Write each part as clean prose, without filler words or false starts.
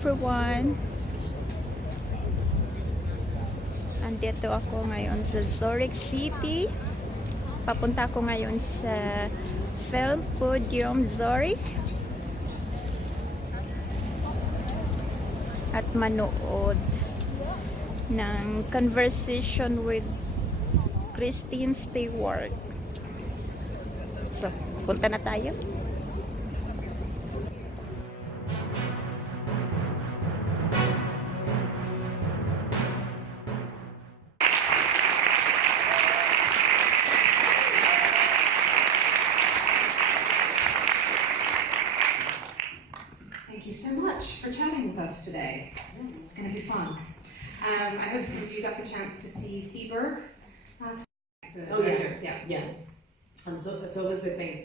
everyone! Andito ako ngayon sa Zurich City. Papunta ako ngayon sa Film Podium Zurich at manood ng conversation with Kristen Stewart. So, punta na tayo. Thank you so much for chatting with us today. It's going to be fun. I hope some of you got the chance to see Seaberg last night. Oh yeah. So Elizabeth Banks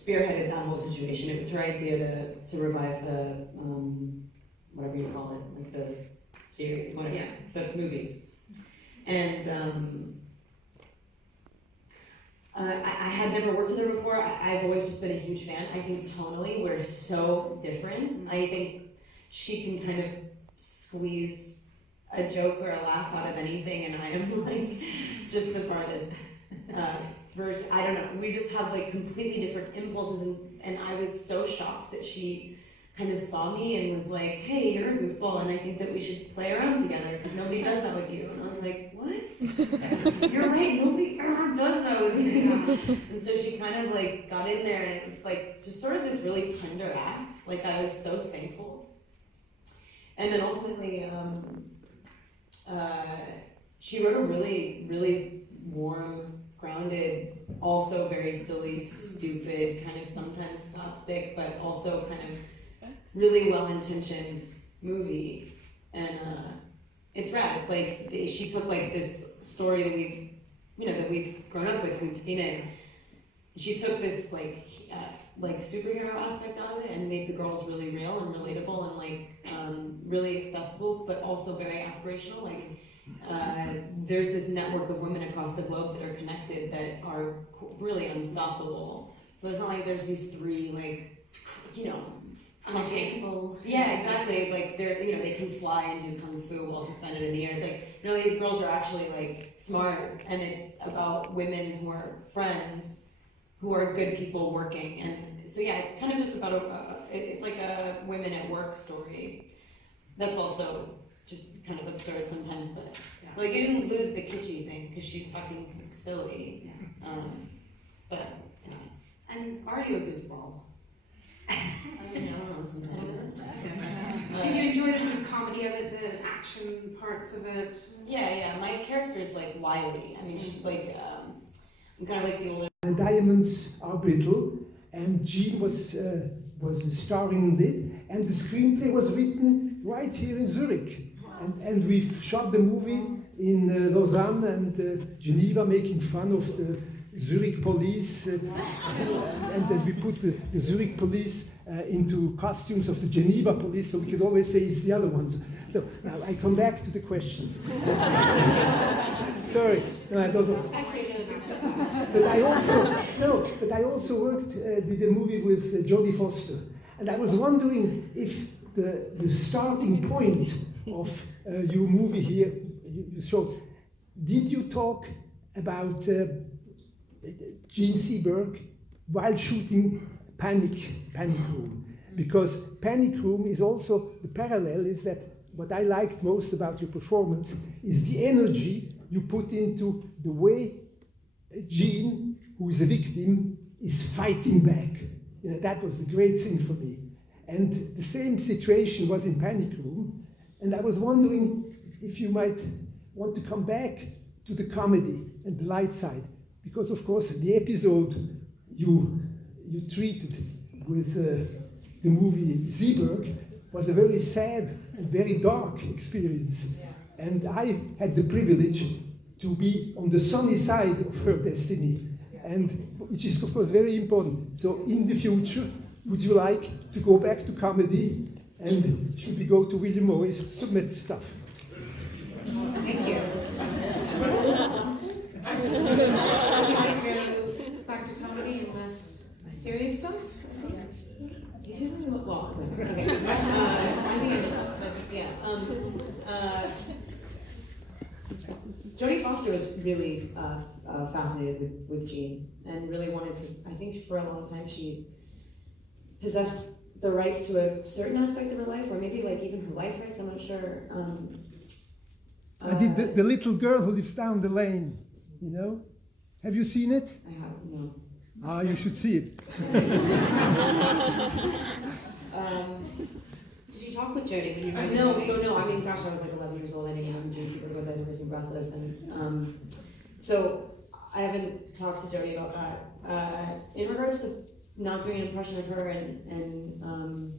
spearheaded that whole situation. It was her idea to revive the whatever you call it, like the series, whatever, the movies. And I had never worked with her before. I've always just been a huge fan. I think tonally we're so different. I think she can kind of squeeze a joke or a laugh out of anything, and I am like just the farthest version. I don't know. We just have like completely different impulses, and I was so shocked that she kind of saw me and was like, "Hey, you're a goofball, and I think that we should play around together because nobody does that with you." And I was like, "What? You're right. Nobody ever does that with me." And so she kind of like got in there, and it was like just sort of this really tender act. Like I was so thankful. And then ultimately, she wrote a really, really warm, grounded, also very silly, stupid, kind of sometimes slapstick, but also kind of really well-intentioned movie. And it's rad. It's like she took like this story that we've grown up with, we've seen it. She took this like superhero aspect out of it and made the girls really real and relatable and like really accessible, but also very aspirational. Like there's this network of women across the globe that are connected that are really unstoppable. So it's not like there's these three unattainable. Yeah, exactly. Like they can fly and do kung fu while suspended in the air. It's like no, these girls are actually like smart, and it's about women who are friends, who are good people working. And so yeah, it's kind of just about it's like a women at work story. That's also just kind of absurd sometimes, but like you didn't lose the kitschy thing because she's fucking silly. But anyway. And are you a goofball? I don't know sometimes. Did you enjoy the sort of comedy of it, the action parts of it? Yeah. My character is like wily. I mean, she's like I'm kind of like the older. Diamonds are brittle, and Jean was starring in it, and the screenplay was written right here in Zurich, and we shot the movie in Lausanne and Geneva, making fun of the Zurich police, and then we put the Zurich police into costumes of the Geneva police, so we could always say it's the other ones. So now I come back to the question. Sorry, no, I don't know. But I also worked, did a movie with Jodie Foster, and I was wondering if the starting point of your movie here, you showed, did you talk about Jean Seberg while shooting Panic Room? Because Panic Room is also, the parallel is that what I liked most about your performance is the energy you put into the way Jean, who is a victim, is fighting back. That was the great thing for me. And the same situation was in Panic Room, and I was wondering if you might want to come back to the comedy and the light side, because of course the episode you treated with the movie Seberg was a very sad and very dark experience. And I had the privilege to be on the sunny side of her destiny, and which is of course very important. So in the future, would you like to go back to comedy, and should we go to William Morris, submit stuff? Thank you. Would you like to go back to comedy in this serious stuff? This isn't what okay. Jodie Foster was really fascinated with Jean and really wanted to, I think for a long time she possessed the rights to a certain aspect of her life, or maybe like even her life rights, I'm not sure. I did the little girl who lives down the lane, you know? Have you seen it? I have, no. Ah, you should see it. Did you talk with Jodie when you wrote No, the movie? so no, I mean, gosh, I was like 11 years old, I didn't even know who Jane Seabrook was, I'd never seen Breathless, and so I haven't talked to Jodie about that. In regards to not doing an impression of her, and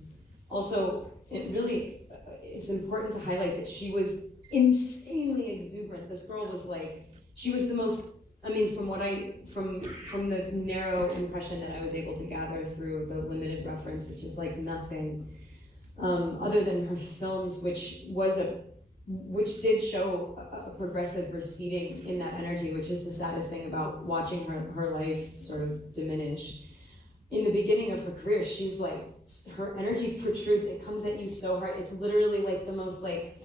also, it's important to highlight that she was insanely exuberant. This girl was like, she was the most, I mean, from the narrow impression that I was able to gather through the limited reference, which is like nothing, other than her films, which did show a progressive receding in that energy, which is the saddest thing about watching her life sort of diminish. In the beginning of her career, she's like, her energy protrudes, it comes at you so hard, it's literally like the most like,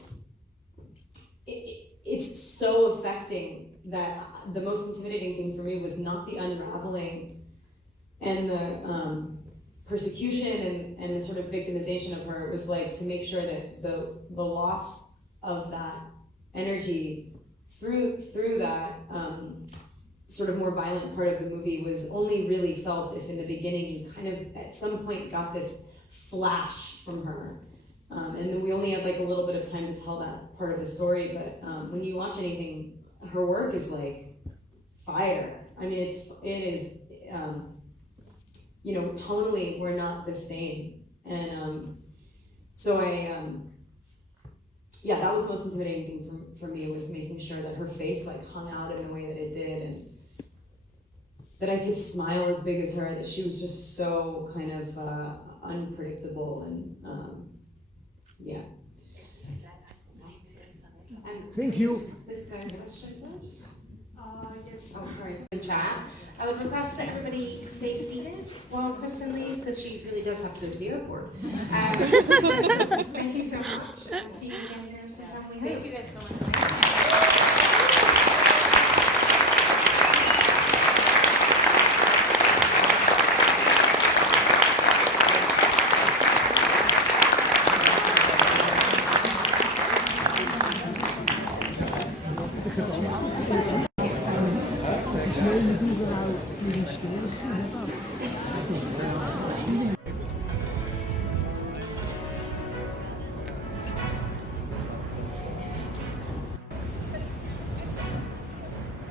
it's so affecting that the most intimidating thing for me was not the unraveling and the persecution and the sort of victimization of her. It was like to make sure that the loss of that energy through that sort of more violent part of the movie was only really felt if in the beginning you kind of at some point got this flash from her. And then we only had like a little bit of time to tell that part of the story, but when you watch anything, her work is like fire. I mean, it is, you know, tonally we're not the same. And so yeah, that was the most intimidating thing for me, was making sure that her face like hung out in the way that it did, and that I could smile as big as her, that she was just so kind of unpredictable, and yeah. Thank you. This guy's question first. Yes. Oh, sorry. In chat, I would request that everybody stay seated while Kristen leaves, because she really does have to go to the airport. Thank you so much. I'll see you again here sometime. Thank you guys so much.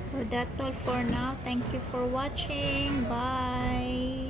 So that's all for now. Thank you for watching. Bye.